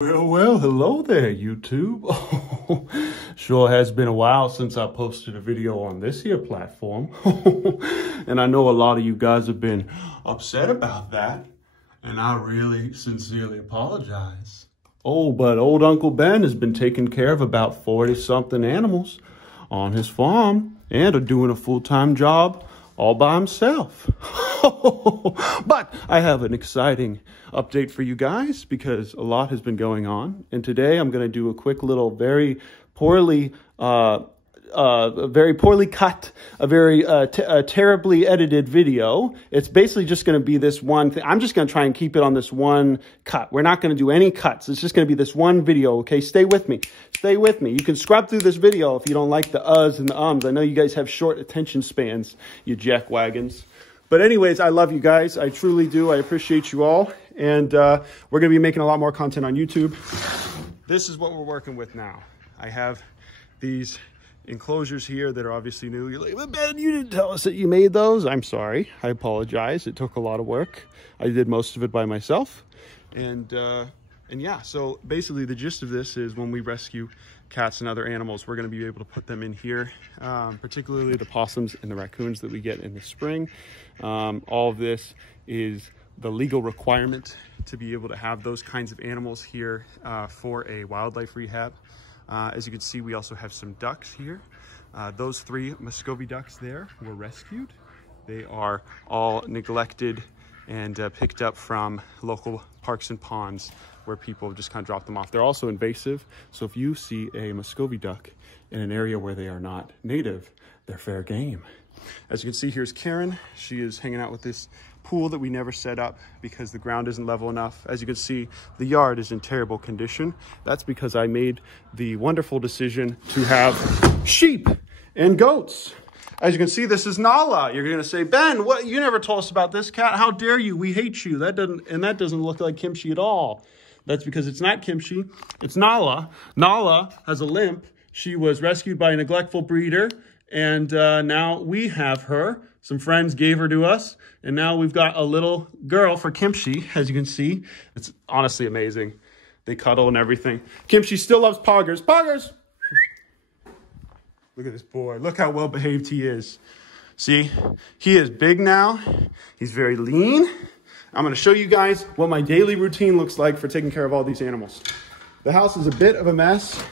Well, hello there, YouTube. Sure has been a while since I posted a video on this here platform. And I know a lot of you guys have been upset about that. And I really sincerely apologize. Oh, but old Uncle Ben has been taking care of about 40-something animals on his farm and doing a full-time job all by himself. But I have an exciting update for you guys because a lot has been going on. And today I'm going to do a quick little, very poorly cut, terribly edited video. It's basically just going to be this one thing. I'm just going to try and keep it on this one cut. We're not going to do any cuts. It's just going to be this one video. Okay, stay with me. Stay with me. You can scrub through this video if you don't like the uhs and the ums. I know you guys have short attention spans, you jackwagons. But anyways, I love you guys. I truly do. I appreciate you all. And we're going to be making a lot more content on YouTube. This is what we're working with now. I have these enclosures here that are obviously new. You're like, but Ben, you didn't tell us that you made those. I'm sorry. I apologize. It took a lot of work. I did most of it by myself. And yeah, so basically the gist of this is when we rescue cats and other animals, we're going to be able to put them in here, particularly the possums and the raccoons that we get in the spring. All of this is the legal requirement to be able to have those kinds of animals here for a wildlife rehab. As you can see, we also have some ducks here. Those 3 Muscovy ducks there were rescued. They are all neglected and picked up from local parks and ponds where people just kind of drop them off. They're also invasive, so if you see a Muscovy duck in an area where they are not native, they're fair game. As you can see, here's Karen. She is hanging out with this pool that we never set up because the ground isn't level enough. As you can see, the yard is in terrible condition. That's because I made the wonderful decision to have sheep and goats. As you can see, this is Nala. You're going to say, Ben, what? You never told us about this cat. How dare you? We hate you. That doesn't look like Kimchi at all. That's because it's not Kimchi. It's Nala. Nala has a limp. She was rescued by a neglectful breeder, and now we have her. Some friends gave her to us, and now we've got a little girl for Kimchi, as you can see. It's honestly amazing. They cuddle and everything. Kimchi still loves poggers. Poggers! Look at this boy. Look how well behaved he is. See, he is big now. He's very lean. I'm going to show you guys what my daily routine looks like for taking care of all these animals. The house is a bit of a mess.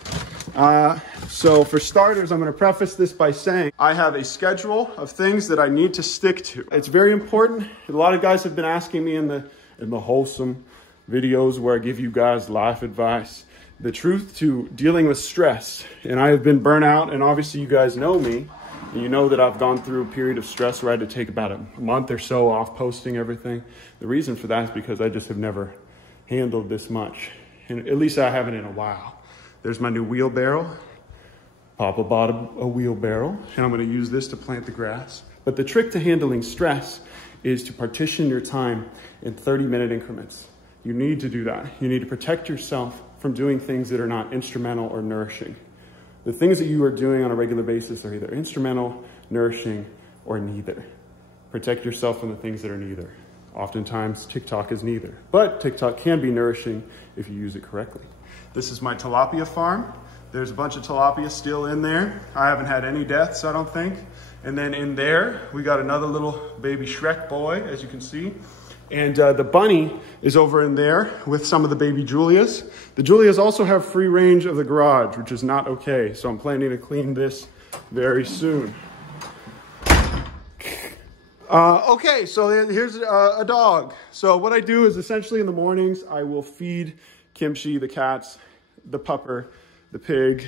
So for starters, I'm going to preface this by saying I have a schedule of things that I need to stick to. It's very important. A lot of guys have been asking me in the wholesome videos where I give you guys life advice, the truth to dealing with stress. And I have been burnt out, and obviously you guys know me. And you know that I've gone through a period of stress where I had to take about a month or so off posting everything. The reason for that is because I just have never handled this much. And at least I haven't in a while. There's my new wheelbarrow. Papa bought a wheelbarrow, and I'm going to use this to plant the grass. But the trick to handling stress is to partition your time in 30-minute increments. You need to do that. You need to protect yourself from doing things that are not instrumental or nourishing. The things that you are doing on a regular basis are either instrumental, nourishing, or neither. Protect yourself from the things that are neither. Oftentimes, TikTok is neither, but TikTok can be nourishing if you use it correctly. This is my tilapia farm. There's a bunch of tilapia still in there. I haven't had any deaths, I don't think. And then in there, we got another little baby Shrek boy, as you can see. And the bunny is over in there with some of the baby Julias. The Julias also have free range of the garage, which is not okay. So I'm planning to clean this very soon. Okay, so here's a dog. So what I do is essentially in the mornings, I will feed Kimchi, the cats, the pupper, the pig.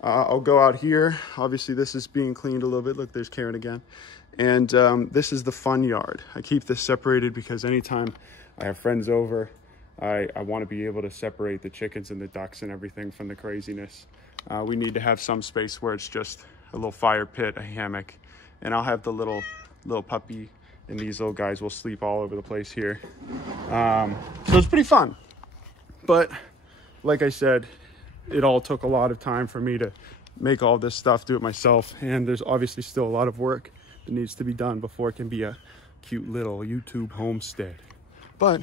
I'll go out here. Obviously this is being cleaned a little bit. Look, there's Karen again. And this is the fun yard. I keep this separated because anytime I have friends over, I want to be able to separate the chickens and the ducks and everything from the craziness. We need to have some space where it's just a little fire pit, a hammock, and I'll have the little puppy, and these little guys will sleep all over the place here. So it's pretty fun. But like I said, it all took a lot of time for me to make all this stuff, do it myself, and there's obviously still a lot of work that needs to be done before it can be a cute little YouTube homestead. But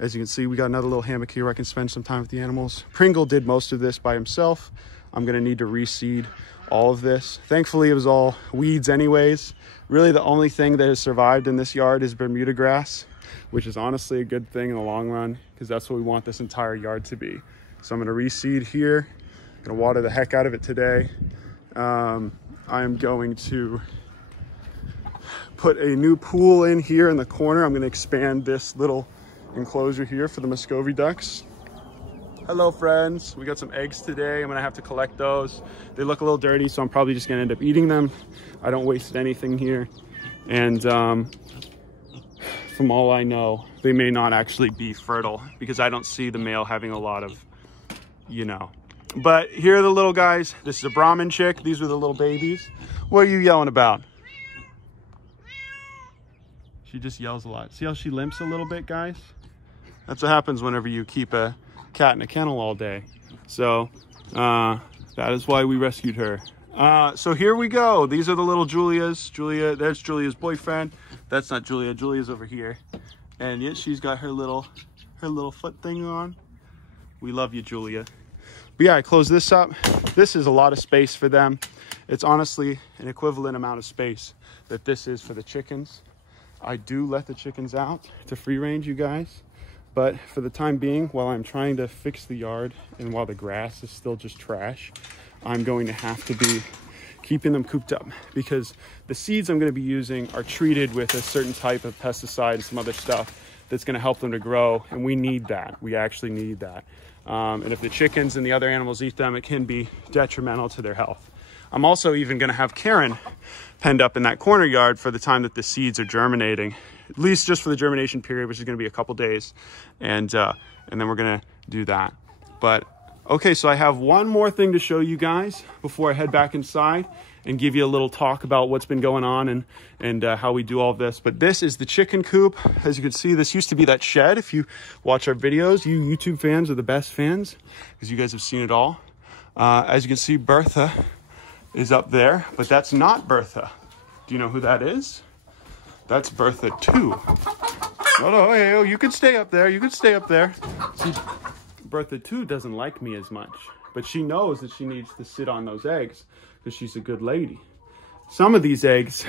as you can see, we got another little hammock here where I can spend some time with the animals. Pringle did most of this by himself. I'm gonna need to reseed all of this. Thankfully, it was all weeds anyways. Really, the only thing that has survived in this yard is Bermuda grass, which is honestly a good thing in the long run, because that's what we want this entire yard to be. So I'm gonna reseed here. I'm gonna water the heck out of it today. I am going to put a new pool in here in the corner. I'm gonna expand this little enclosure here for the Muscovy ducks. Hello friends, we got some eggs today. I'm gonna have to collect those. They look a little dirty, so I'm probably just gonna end up eating them. I don't waste anything here. And from all I know, they may not actually be fertile because I don't see the male having a lot of, you know. But here are the little guys. This is a Brahmin chick. These are the little babies. What are you yelling about? She just yells a lot. See how she limps a little bit, guys? That's what happens whenever you keep a cat in a kennel all day. So that is why we rescued her. So here we go. These are the little Julias. Julia, there's Julia's boyfriend. That's not Julia. Julia's over here. And yet she's got her little foot thing on. We love you, Julia. But yeah, I close this up. This is a lot of space for them. It's honestly an equivalent amount of space that this is for the chickens. I do let the chickens out to free range, you guys. But for the time being, while I'm trying to fix the yard and while the grass is still just trash, I'm going to have to be keeping them cooped up, because the seeds I'm going to be using are treated with a certain type of pesticide and some other stuff that's going to help them to grow. And we need that. We actually need that. And if the chickens and the other animals eat them, it can be detrimental to their health. I'm also even going to have Karen penned up in that corner yard for the time that the seeds are germinating, at least just for the germination period, which is going to be a couple days. And then we're going to do that. But okay, so I have one more thing to show you guys before I head back inside and give you a little talk about what's been going on and how we do all of this. But this is the chicken coop. As you can see, this used to be that shed. If you watch our videos, you YouTube fans are the best fans because you guys have seen it all. As you can see, Bertha is up there, but that's not Bertha. Do you know who that is? That's Bertha 2. No, hey, you can stay up there. You can stay up there. See, Bertha 2 doesn't like me as much, but she knows that she needs to sit on those eggs because she's a good lady. Some of these eggs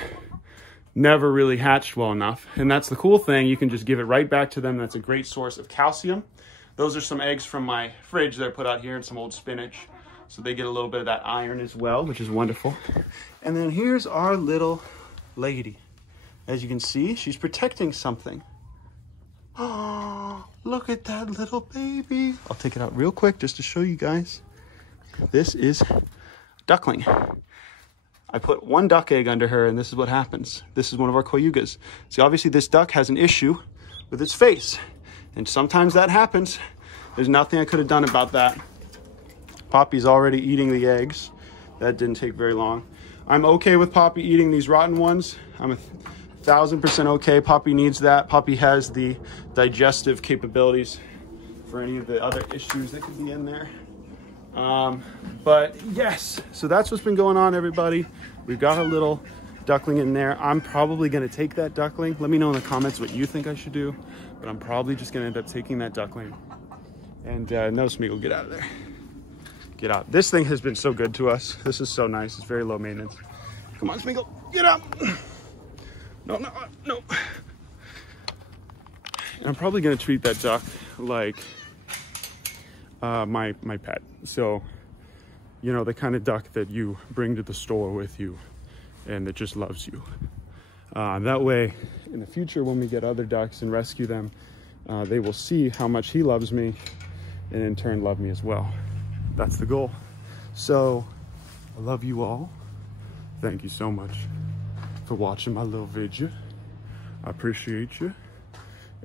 never really hatched well enough, and that's the cool thing. You can just give it right back to them. That's a great source of calcium. Those are some eggs from my fridge that I put out here and some old spinach. So they get a little bit of that iron as well, which is wonderful. And then here's our little lady. As you can see, she's protecting something. Oh, look at that little baby. I'll take it out real quick just to show you guys. This is duckling. I put one duck egg under her and this is what happens. This is one of our coyugas. See, obviously this duck has an issue with its face. And sometimes that happens. There's nothing I could have done about that. Poppy's already eating the eggs. That didn't take very long. I'm okay with Poppy eating these rotten ones. I'm 1000% okay. Poppy needs that. Poppy has the digestive capabilities for any of the other issues that could be in there. But yes, so that's what's been going on, everybody. We've got a little duckling in there. I'm probably going to take that duckling. Let me know in the comments what you think I should do, but I'm probably just going to end up taking that duckling. And no, Smeagol, get out of there. Get out. This thing has been so good to us. This is so nice. It's very low maintenance. Come on, Smeagol, get out. No. And I'm probably going to treat that duck like my pet. So, you know, the kind of duck that you bring to the store with you and that just loves you. That way, in the future, when we get other ducks and rescue them, they will see how much he loves me and in turn love me as well. That's the goal. So, I love you all. Thank you so much for watching my little video. I appreciate you.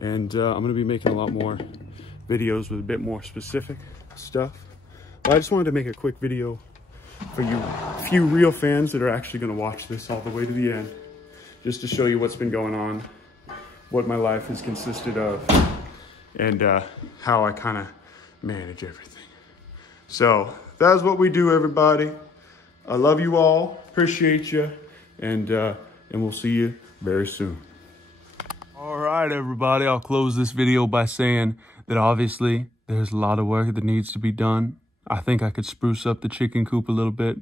And I'm going to be making a lot more videos with a bit more specific stuff. But I just wanted to make a quick video for you few real fans that are actually going to watch this all the way to the end, just to show you what's been going on, what my life has consisted of, and how I kind of manage everything. So that's what we do, everybody. I love you all, appreciate you, and we'll see you very soon. All right, everybody, I'll close this video by saying that obviously there's a lot of work that needs to be done. I think I could spruce up the chicken coop a little bit,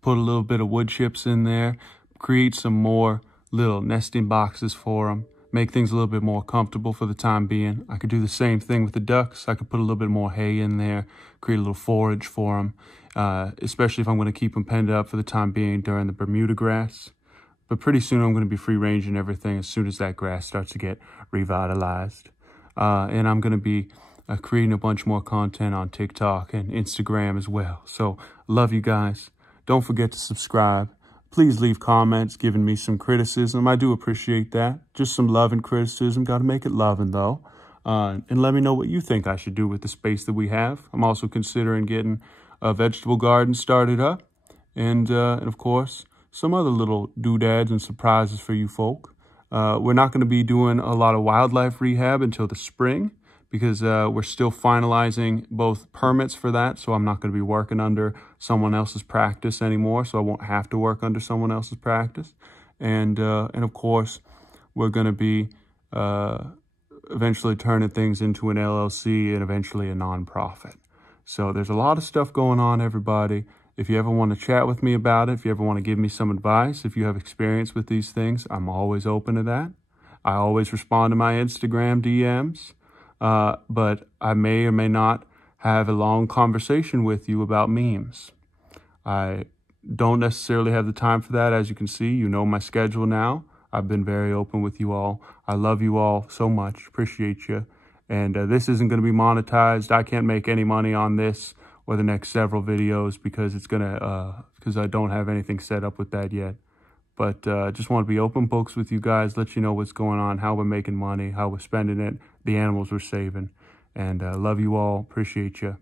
put a little bit of wood chips in there, create some more little nesting boxes for them, make things a little bit more comfortable for the time being. I could do the same thing with the ducks. I could put a little bit more hay in there, create a little forage for them, especially if I'm going to keep them penned up for the time being during the Bermuda grass. But pretty soon I'm going to be free-ranging everything as soon as that grass starts to get revitalized. And I'm going to be creating a bunch more content on TikTok and Instagram as well. So, love you guys. Don't forget to subscribe. Please leave comments giving me some criticism. I do appreciate that. Just some love and criticism. Got to make it loving, though. And let me know what you think I should do with the space that we have. I'm also considering getting a vegetable garden started up. And of course, some other little doodads and surprises for you folk. We're not going to be doing a lot of wildlife rehab until the spring because we're still finalizing both permits for that. So I'm not going to be working under someone else's practice anymore. So I won't have to work under someone else's practice. And of course, we're going to be eventually turning things into an LLC and eventually a nonprofit. So there's a lot of stuff going on, everybody. If you ever want to chat with me about it, if you ever want to give me some advice, if you have experience with these things, I'm always open to that. I always respond to my Instagram DMs, but I may or may not have a long conversation with you about memes. I don't necessarily have the time for that. As you can see, you know my schedule now. I've been very open with you all. I love you all so much. Appreciate you. And this isn't going to be monetized. I can't make any money on this or the next several videos because because I don't have anything set up with that yet. But just want to be open books with you guys, let you know what's going on, how we're making money, how we're spending it, the animals we're saving. And love you all. Appreciate you.